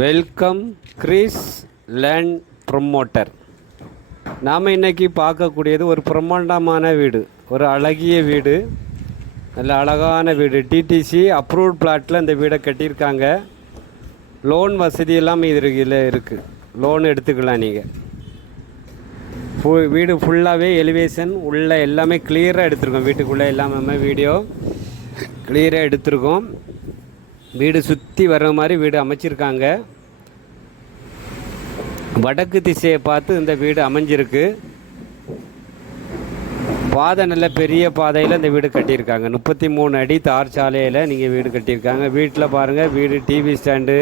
Welcome Chris land promoter. நாம் இன்றைக்கி பார்க்கக்கூடியது ஒரு பிரம்மாண்டமான வீடு, ஒரு அழகிய வீடு, நல்ல அழகான வீடு. டிடிசி அப்ரூவ்ட் பிளாட்டில் இந்த வீடை கட்டியிருக்காங்க. லோன் வசதியெல்லாம் இதில் இருக்குது. லோன் எடுத்துக்கலாம் நீங்கள். வீடு ஃபுல்லாகவே எலிவேஷன் உள்ள எல்லாமே கிளியராக எடுத்திருக்கோம். வீட்டுக்குள்ளே எல்லாமே வீடியோ கிளியராக எடுத்திருக்கோம். வீடு சுற்றி வர்ற மாதிரி வீடு அமைச்சிருக்காங்க. வடக்கு திசையை பார்த்து இந்த வீடு அமைஞ்சிருக்கு. பாதை நல்ல பெரிய பாதையில் இந்த வீடு கட்டியிருக்காங்க. 33 அடி தார் சாலையில் நீங்கள் வீடு கட்டியிருக்காங்க. வீட்டில் பாருங்கள், வீடு டிவி ஸ்டாண்டு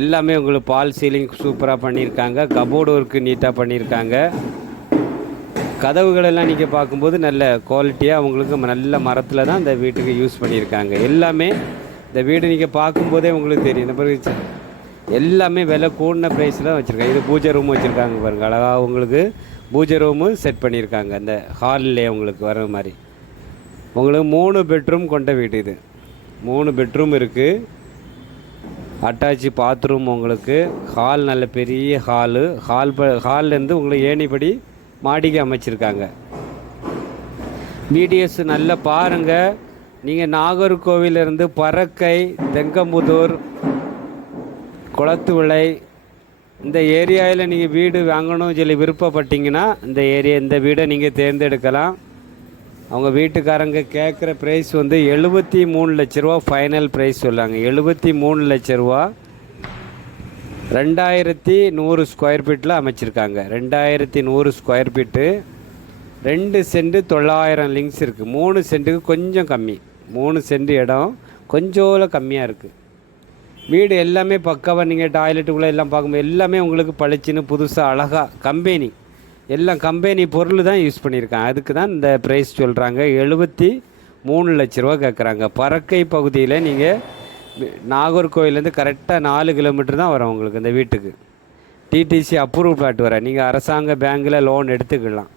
எல்லாமே உங்களுக்கு பால் சீலிங் சூப்பராக பண்ணியிருக்காங்க. கபோர்டு ஒர்க்கு நீட்டாக பண்ணியிருக்காங்க. கதவுகளெல்லாம் நீங்கள் பார்க்கும்போது நல்ல குவாலிட்டியாக உங்களுக்கு நல்ல மரத்தில் தான் இந்த வீட்டுக்கு யூஸ் பண்ணியிருக்காங்க. எல்லாமே இந்த வீடு நீங்கள் பார்க்கும்போதே உங்களுக்கு தெரியும். இந்த பிறகு எல்லாமே விலை கூடின ப்ரைஸில் வச்சுருக்காங்க. இது பூஜை ரூம் வச்சுருக்காங்க பாருங்கள். அழகாக உங்களுக்கு பூஜை ரூமு செட் பண்ணியிருக்காங்க. அந்த ஹாலிலே உங்களுக்கு வர மாதிரி உங்களுக்கு 3 பெட்ரூம் கொண்ட வீடு. இது 3 பெட்ரூம் இருக்குது. அட்டாச்சு பாத்ரூம் உங்களுக்கு. ஹால் நல்ல பெரிய ஹால்லேருந்து உங்களுக்கு ஏணிப்படி மாடிக்கு அமைச்சிருக்காங்க. வீடியோஸ் நல்லா பாருங்கள். நீங்கள் நாகர்கோவிலிருந்து பறக்கை, தெங்கம்புதூர், குளத்துவிளை இந்த ஏரியாவில் நீங்கள் வீடு வாங்கணும் சொல்லி விருப்பப்பட்டீங்கன்னா இந்த வீடை நீங்கள் தேர்ந்தெடுக்கலாம். அவங்க வீட்டுக்காரங்க கேட்குற ப்ரைஸ் வந்து 73 லட்ச ரூபா ஃபைனல் ப்ரைஸ் சொல்லாங்க. 73 லட்ச ரூபா 2100 ஸ்கொயர் ஃபீட்டில் அமைச்சிருக்காங்க. 2100 ஸ்கொயர் ஃபீட்டு, 2 சென்ட் 900 லிங்க்ஸ் இருக்குது. 3 சென்ட்டுக்கு கொஞ்சம் கம்மி. 3 சென்ட் இடம் கொஞ்சம் கம்மியாக இருக்குது. வீடு எல்லாமே பக்காவாக நீங்கள் டாய்லெட்டுக்குள்ளே எல்லாம் பார்க்கும்போது எல்லாமே உங்களுக்கு பளிச்சுன்னு புதுசாக அழகாக எல்லாம் கம்பெனி பொருள் தான் யூஸ் பண்ணியிருக்காங்க. அதுக்கு தான் இந்த ப்ரைஸ் சொல்கிறாங்க. 73 லட்ச ரூபா கேட்குறாங்க. பறக்கை பகுதியில் நீங்கள் நாகர்கோவிலேருந்து கரெக்டாக 4 கிலோமீட்டர் தான் வரும் உங்களுக்கு இந்த வீட்டுக்கு. டிடிசி அப்ரூவ் பிளாட் வர நீங்கள் அரசாங்க பேங்கில் லோன் எடுத்துக்கலாம்.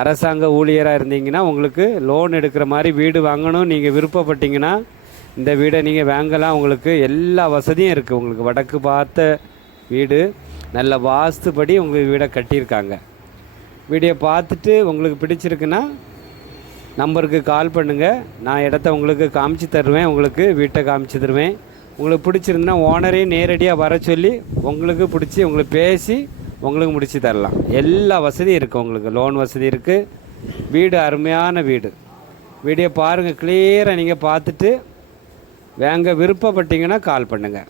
அரசாங்க ஊழியராக இருந்தீங்கன்னா உங்களுக்கு லோன் எடுக்கிற மாதிரி வீடு வாங்கணும் நீங்கள் விருப்பப்பட்டீங்கன்னா இந்த வீடை நீங்கள் வாங்கலாம். உங்களுக்கு எல்லா வசதியும் இருக்குது. உங்களுக்கு வடக்கு பார்த்த வீடு, நல்ல வாஸ்துபடி உங்களுக்கு வீடை கட்டியிருக்காங்க. வீடியோ பார்த்துட்டு உங்களுக்கு பிடிச்சிருக்குன்னா நம்பருக்கு கால் பண்ணுங்கள். நான் இடத்த உங்களுக்கு காமிச்சு தருவேன். உங்களுக்கு வீட்டை காமிச்சு தருவேன். உங்களுக்கு பிடிச்சிருந்துன்னா ஓனரையும் நேரடியாக வர சொல்லி உங்களுக்கு பிடிச்சி உங்களுக்கு பேசி உங்களுக்கு முடித்து தரலாம். எல்லா வசதியும் இருக்குது. உங்களுக்கு லோன் வசதி இருக்குது. வீடு அருமையான வீடு. வீடியோ பாருங்கள், கிளியராக நீங்கள் பார்த்துட்டு வாங்க விருப்பப்பட்டீங்கன்னா கால் பண்ணுங்கள்.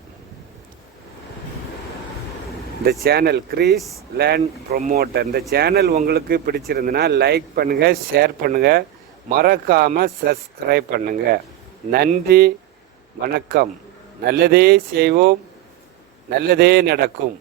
இந்த சேனல் கிறிஸ் லேண்ட் ப்ரொமோட்டர். இந்த சேனல் உங்களுக்கு பிடிச்சிருந்துன்னா லைக் பண்ணுங்கள், ஷேர் பண்ணுங்கள், மறக்காமல் சப்ஸ்கிரைப் பண்ணுங்கள். நன்றி, வணக்கம். நல்லதே செய்வோம், நல்லதே நடக்கும்.